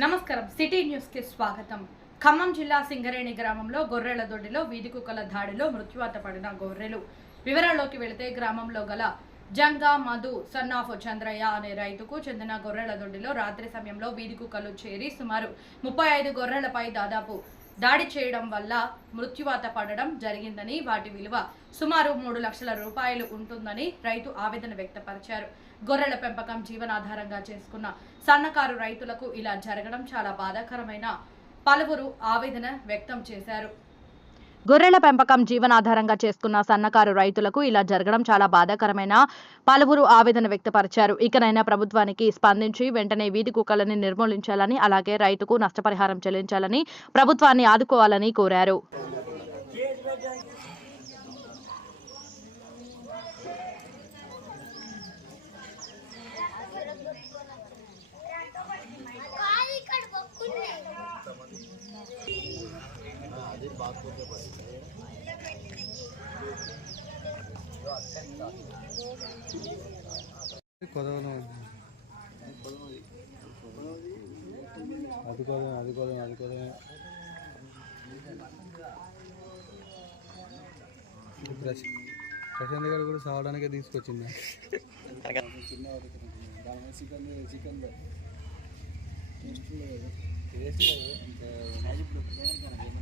నమస్కారం. సిటీ న్యూస్కి స్వాగతం. ఖమ్మం జిల్లా సింగరేణి గ్రామంలో గొర్రెల దొడ్డిలో వీధి కుక్కల దాడిలో మృత్యువాత పడిన గొర్రెలు. వివరాల్లోకి వెళితే గ్రామంలో గల జంగా మధు సన్నాఫ్ చంద్రయ్య అనే రైతుకు చెందిన గొర్రెల దొడ్డిలో రాత్రి సమయంలో వీధి కుక్కలు చేరి సుమారు ముప్పై ఐదు గొర్రెలపై దాదాపు దాడి చేయడం వల్ల మృత్యువాత పడడం జరిగిందని వాటి విలువ సుమారు మూడు లక్షల రూపాయలు ఉంటుందని రైతు ఆవేదన వ్యక్తపరిచారు. గొర్రెల పెంపకం జీవనాధారంగా చేసుకున్న సన్నకారు రైతులకు ఇలా జరగడం చాలా బాధాకరమైన పలువురు ఆవేదన వ్యక్తం చేశారు. గొర్రెల పెంపకం జీవనాధారంగా చేసుకున్న సన్నకారు రైతులకు ఇలా జరగడం చాలా బాధాకరమైన పలువురు ఆవేదన వ్యక్తపరిచారు. ఇకనైనా ప్రభుత్వానికి స్పందించి వెంటనే వీధి కుక్కలని నిర్మూలించాలని అలాగే రైతుకు నష్టపరిహారం చెల్లించాలని ప్రభుత్వాన్ని ఆదుకోవాలని కోరారు. కొదవలం అది కొదం అది కొదం అది కొదం ప్రశ్ ప్రశాంత్ గారు కూడా సావడానికే తీసుకొచ్చింది చికెన్ చికెన్ తీసుకొని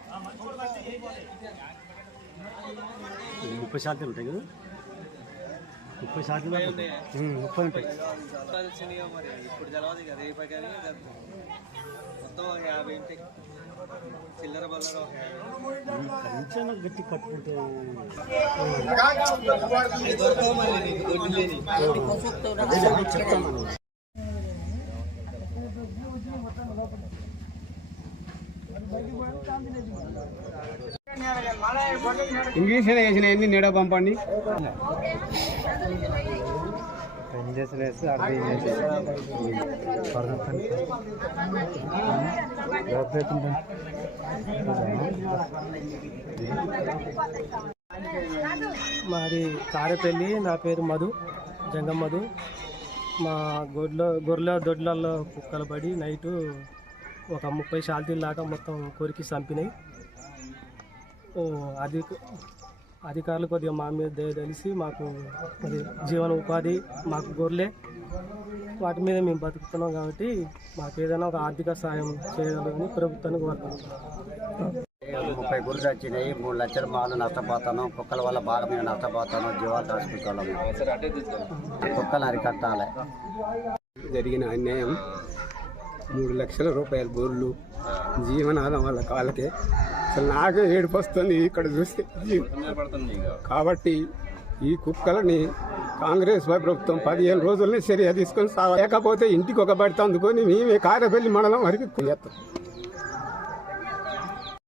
ముప్పై శాతం ఉంటాయి కదా? ముప్పై శాతం ముప్పై ఉంటాయి. ఇప్పుడు తెలవదు ఇక రేపు కానీ మొత్తం ఒక యాభై ఉంటాయి. చిల్లర బల్లర ఒక యాభై. కొంచెం గట్టి పట్టుకుంటే ఇంగ్లీష్ వేసిన ఎన్ని నీడ పంపండి? ఇంజక్షన్ వేసి అర్థం ఇంజక్షన్ మాది కారేపల్లి నా పేరు మధు జంగం మధు. మా గొడ్లో గొర్రెల దొడ్లలో కుక్కలు పడి నైటు ఒక ముప్పై శాల్తీల దాకా మొత్తం కొరికి చంపినాయి ఆ, అధిక అధికారులు కొద్దిగా మా మీద దయ తెలిసి మాకు మరి జీవన ఉపాధి మాకు గొర్రెలే. వాటి మీద మేము బతుకుతున్నాం కాబట్టి మాకు ఏదైనా ఒక ఆర్థిక సాయం చేయగలరని ప్రభుత్వాన్ని కోరుతున్నాం ముప్పై గుర్రెలు వచ్చినాయి మూడు లక్షల మాలు నష్టపోతాను కుక్కల వల్ల బాగా మేము నష్టపోతాను జీవాలు దాచుకుంటాము కుక్కలు అరికట్టాలి. జరిగిన అన్యాయం మూడు లక్షల రూపాయల గోళ్ళు జీవనాధారం వాళ్ళ కాళ్ళకే. అసలు నాకే ఏడుపు వస్తుంది ఇక్కడ చూస్తే. కాబట్టి ఈ కుక్కలని కాంగ్రెస్ ప్రభుత్వం పదిహేను రోజులనే చర్య తీసుకొని లేకపోతే ఇంటికి ఒక బడిత అందుకొని మేమే కారపల్లి మండలం వరకు చేస్తాం